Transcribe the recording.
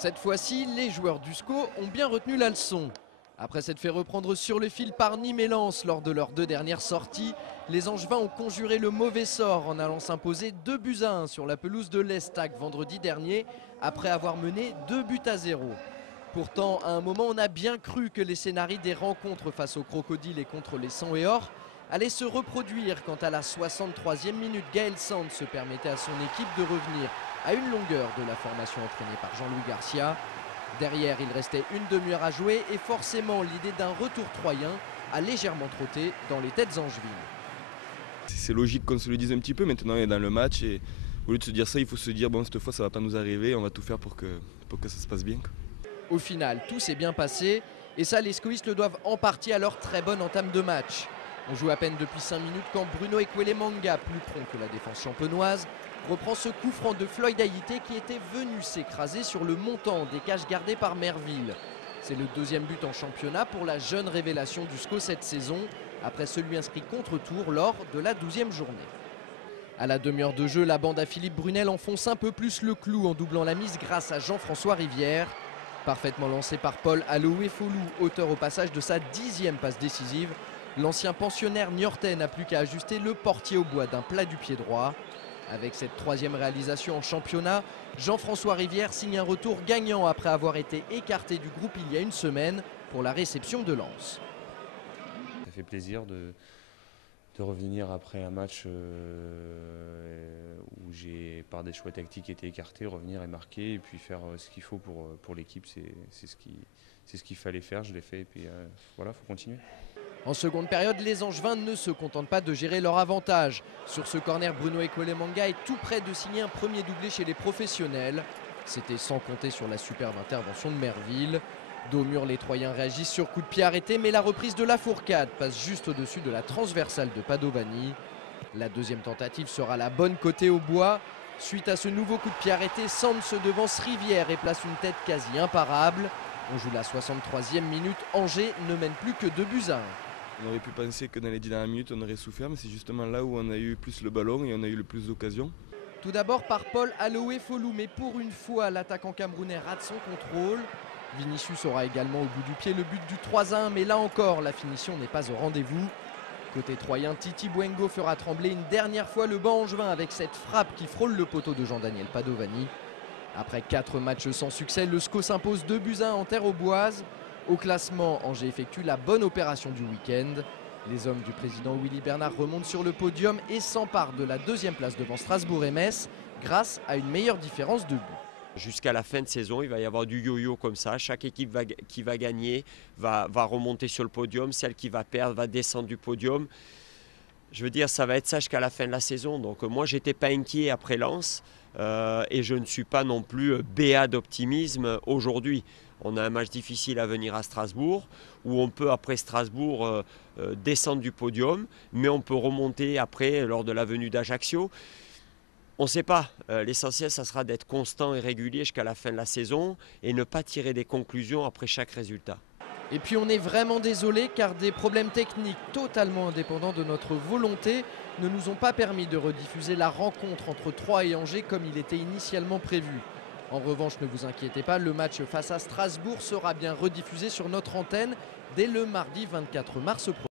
Cette fois-ci, les joueurs du SCO ont bien retenu la leçon. Après s'être fait reprendre sur le fil par Nîmes et Lens lors de leurs deux dernières sorties, les Angevins ont conjuré le mauvais sort en allant s'imposer 2-1 sur la pelouse de l'Estac vendredi dernier, après avoir mené 2-0. Pourtant, à un moment, on a bien cru que les scénarios des rencontres face aux Crocodiles et contre les Sang et Or allaient se reproduire quand à la 63e minute, Gaël Sand se permettait à son équipe de revenir à une longueur de la formation entraînée par Jean-Louis Garcia. Derrière, il restait une demi-heure à jouer et forcément l'idée d'un retour troyen a légèrement trotté dans les têtes angevines. C'est logique qu'on se le dise un petit peu, maintenant on est dans le match et au lieu de se dire ça, il faut se dire bon, cette fois ça va pas nous arriver, on va tout faire pour que ça se passe bien. Au final, tout s'est bien passé et ça les scoïstes le doivent en partie à leur très bonne entame de match. On joue à peine depuis 5 minutes quand Bruno Ekwelemanga, plus prompt que la défense champenoise, reprend ce coup franc de Floyd Ayité qui était venu s'écraser sur le montant des cages gardées par Merville. C'est le deuxième but en championnat pour la jeune révélation du SCO cette saison, après celui inscrit contre Tours lors de la 12e journée. À la demi-heure de jeu, la bande à Philippe Brunel enfonce un peu plus le clou en doublant la mise grâce à Jean-François Rivière. Parfaitement lancé par Paul Aloé-Folou, auteur au passage de sa 10e passe décisive, l'ancien pensionnaire niortais n'a plus qu'à ajuster le portier au bois d'un plat du pied droit. Avec cette troisième réalisation en championnat, Jean-François Rivière signe un retour gagnant après avoir été écarté du groupe il y a une semaine pour la réception de Lens. Ça fait plaisir de revenir après un match où j'ai, par des choix tactiques, été écarté, revenir et marquer et puis faire ce qu'il faut pour l'équipe. C'est ce qu'il fallait faire, je l'ai fait et puis voilà, il faut continuer. En seconde période, les Angevins ne se contentent pas de gérer leur avantage. Sur ce corner, Bruno Ekwelemanga est tout près de signer un premier doublé chez les professionnels. C'était sans compter sur la superbe intervention de Merville. Dos au mur, les Troyens réagissent sur coup de pied arrêté, mais la reprise de la fourcade passe juste au-dessus de la transversale de Padovani. La deuxième tentative sera la bonne côté au bois. Suite à ce nouveau coup de pied arrêté, Sand se devance Rivière et place une tête quasi imparable. On joue la 63e minute, Angers ne mène plus que 2-1. On aurait pu penser que dans les 10 dernières minutes on aurait souffert, mais c'est justement là où on a eu plus le ballon et on a eu le plus d'occasions. Tout d'abord par Paul Aloé-Folou, mais pour une fois, l'attaquant camerounais rate son contrôle. Vinicius aura également au bout du pied le but du 3-1, mais là encore, la finition n'est pas au rendez-vous. Côté troyen, Titi Bouengo fera trembler une dernière fois le banc angevin avec cette frappe qui frôle le poteau de Jean-Daniel Padovani. Après 4 matchs sans succès, le SCO s'impose 2-1 en terre auboise. Au classement, Angers effectue la bonne opération du week-end. Les hommes du président Willy Bernard remontent sur le podium et s'emparent de la deuxième place devant Strasbourg et Metz grâce à une meilleure différence de but. Jusqu'à la fin de saison, il va y avoir du yo-yo comme ça. Chaque équipe qui va gagner va remonter sur le podium. Celle qui va perdre va descendre du podium. Je veux dire, ça va être ça jusqu'à la fin de la saison. Donc moi, je n'étais pas inquiet après Lens et je ne suis pas non plus béat d'optimisme aujourd'hui. On a un match difficile à venir à Strasbourg où on peut, après Strasbourg, descendre du podium, mais on peut remonter après lors de la venue d'Ajaccio. On ne sait pas. L'essentiel, ça sera d'être constant et régulier jusqu'à la fin de la saison et ne pas tirer des conclusions après chaque résultat. Et puis on est vraiment désolé car des problèmes techniques totalement indépendants de notre volonté ne nous ont pas permis de rediffuser la rencontre entre Troyes et Angers comme il était initialement prévu. En revanche, ne vous inquiétez pas, le match face à Strasbourg sera bien rediffusé sur notre antenne dès le mardi 24 mars prochain.